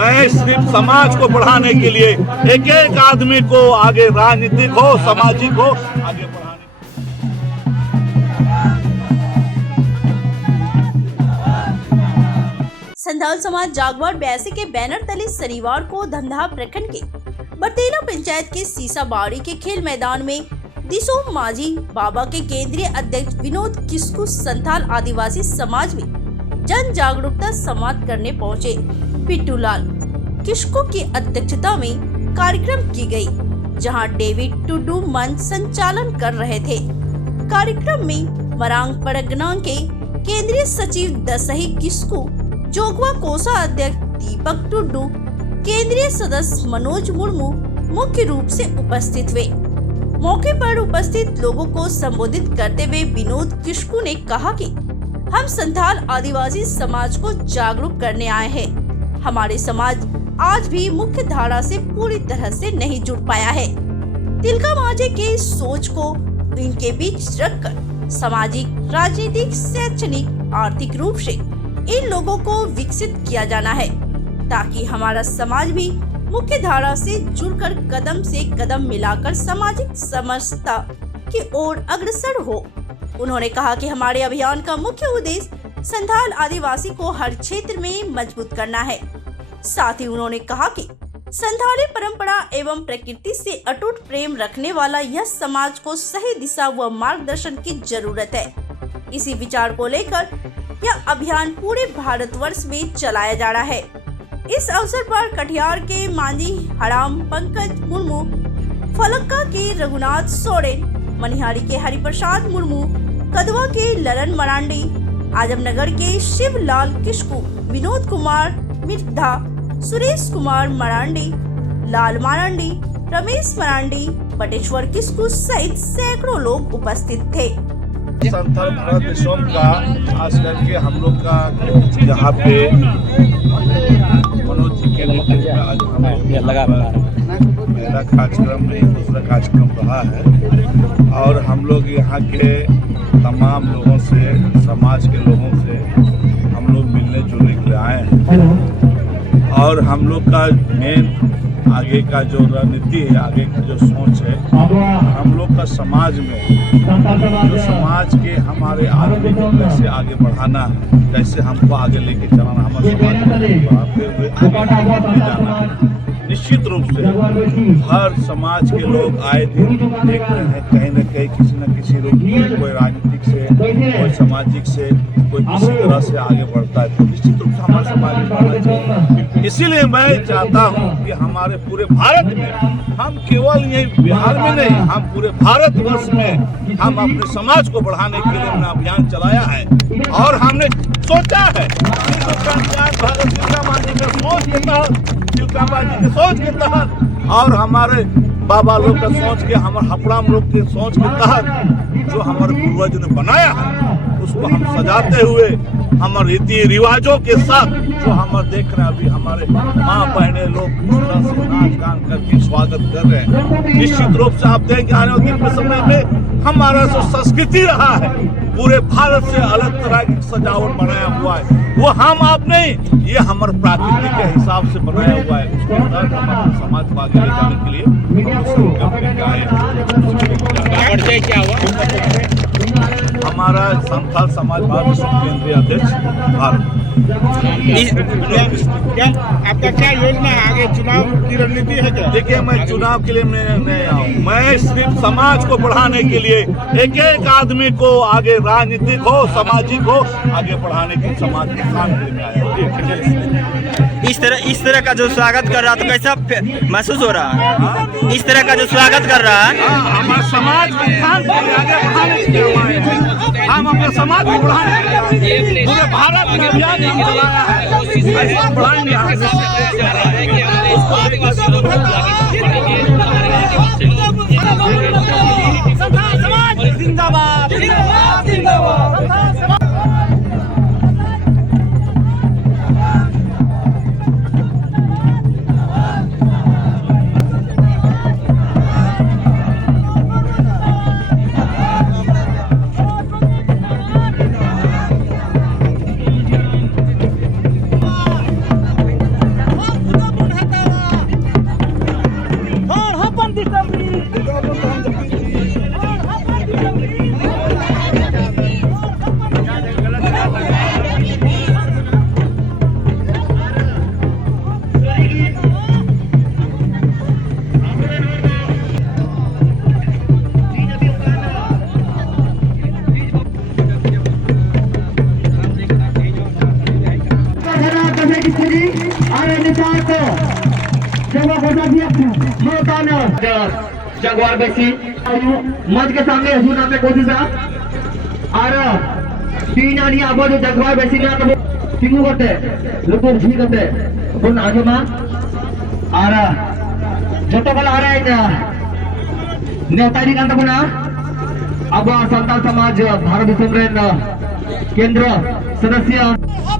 मैं सिर्फ समाज को बढ़ाने के लिए एक एक आदमी को आगे राजनीतिक हो सामाजिक हो आगे बढ़ाने। संथाल समाज जागवार ब्यासी के बैनर तले शनिवार को धमधा प्रखंड के बरतेला पंचायत के सीसाबाड़ी के खेल मैदान में दिसोम माझी बाबा के केंद्रीय अध्यक्ष विनोद किस्कू संथाल आदिवासी समाज में जन जागरूकता समाप्त करने पहुंचे। पिट्टू लाल किस्कू की अध्यक्षता में कार्यक्रम की गई, जहां डेविड टुडू मंच संचालन कर रहे थे। कार्यक्रम में मरांग परगना के केंद्रीय सचिव दसही किस्कू, जोगवा कोसा अध्यक्ष दीपक टुडू, केंद्रीय सदस्य मनोज मुर्मू मुख्य रूप से उपस्थित हुए। मौके पर उपस्थित लोगों को संबोधित करते हुए विनोद किस्कू ने कहा कि हम संथाल आदिवासी समाज को जागरूक करने आए हैं। हमारे समाज आज भी मुख्य धारा से पूरी तरह से नहीं जुड़ पाया है। तिलका माझी के सोच को इनके बीच रखकर सामाजिक, राजनीतिक, शैक्षणिक, आर्थिक रूप से इन लोगों को विकसित किया जाना है, ताकि हमारा समाज भी मुख्य धारा से जुड़कर कदम से कदम मिलाकर सामाजिक समरसता की ओर अग्रसर हो। उन्होंने कहा कि हमारे अभियान का मुख्य उद्देश्य संथाल आदिवासी को हर क्षेत्र में मजबूत करना है। साथ ही उन्होंने कहा कि संथाली परंपरा एवं प्रकृति से अटूट प्रेम रखने वाला यह समाज को सही दिशा व मार्गदर्शन की जरूरत है। इसी विचार को लेकर यह अभियान पूरे भारतवर्ष में चलाया जा रहा है। इस अवसर पर कटिहार के मांझी हराम पंकज मुर्मू, फलक्का के रघुनाथ सोरेन, मनिहारी के हरिप्रसाद मुर्मू, कदवा के ललन मरांडी, आजमनगर के शिवलाल किस्कू, विनोद कुमार मिर्धा, सुरेश कुमार मरांडी, लाल मरांडी, रमेश मरांडी, बटेश्वर किस्कू सहित सैकड़ों लोग उपस्थित थे। संथाल भारत दिसोम का खास करके हम लोग का जहाँ पे मनोज जी के नेतृत्व में आज हम पहला कार्यक्रम में दूसरा कार्यक्रम रहा है और हम लोग यहाँ के तमाम लोगों से, समाज के लोगों से हम लोग मिलने जुलने के लिए आए हैं और हम लोग का मेन आगे का जो रणनीति है, आगे की जो सोच है, हम लोग का समाज में जो समाज के हमारे आदमी को कैसे आगे बढ़ाना है, कैसे हमको आगे लेके चलाना, हमारे समाज को बढ़ाते हुए आगे जाना है। निश्चित रूप से हर समाज के लोग आए दिन देख रहे हैं कहीं न कहीं किसी न किसी रूप में कोई राजनीतिक से, कोई सामाजिक से, कोई किसी तरह से आगे बढ़ता है, तो निश्चित रूप से हमारे समाज में बढ़ना चाहिए। इसीलिए मैं चाहता हूँ कि हमारे पूरे भारत में, हम केवल यही बिहार में नहीं, हम पूरे भारतवर्ष में हम अपने समाज को बढ़ाने के लिए अपना अभियान चलाया है और हमने सोचा है सोच के तहत और हमारे बाबा लोग का सोच के, हमारे हपड़ाम लोग के सोच के तहत जो हमारे पूर्वज ने बनाया है उसको हम सजाते हुए हमारे रीति रिवाजों के साथ जो हम देख रहे हैं, अभी हमारे माँ बहने लोग से नाच गान करके स्वागत कर रहे हैं। निश्चित रूप से आप देखेंगे आने वाले समय में हमारा जो संस्कृति रहा है पूरे भारत से अलग तरह की सजावट बनाया हुआ है, वो हम आप नहीं, ये हमारे प्रकृति के हिसाब से बनाया हुआ है। उसके अंदर हमारे समाज को आगे ले जाने के लिए क्या हुआ, हमारा संथाल समाज भारत केंद्रीय अध्यक्ष भारत। क्या आपका क्या योजना है आगे, चुनाव की रणनीति है क्या? देखिए, मैं चुनाव के लिए नहीं आऊँ, मैं सिर्फ समाज को बढ़ाने के लिए एक एक आदमी को आगे राजनीतिक हो सामाजिक हो आगे बढ़ाने के समाज के काम के लिए आया हूँ। इस तरह का जो स्वागत कर रहा, तो कैसा महसूस हो रहा है? इस तरह का जो स्वागत कर रहा है, हमारे समाज को आगे बढ़ाने के लिए, हम अपने समाज को बढ़ाने के लिए पूरे भारत में अभियान हम चलाया है, बढ़ाएंगे जिंदाबाद जिंदाबाद जिंदाबाद। istri ada di satu. Coba kota dia mau tanah. Jaguar besi. मंच के सामने हजूर नाम में कोशिश आ तीन आनी अब जो जगवार बेसी ना तो सिंगू करते लोग झी करते उन आगे मां जो तो आ रहा है नेताजी का पुना अब संताल समाज भारत केंद्र सदस्य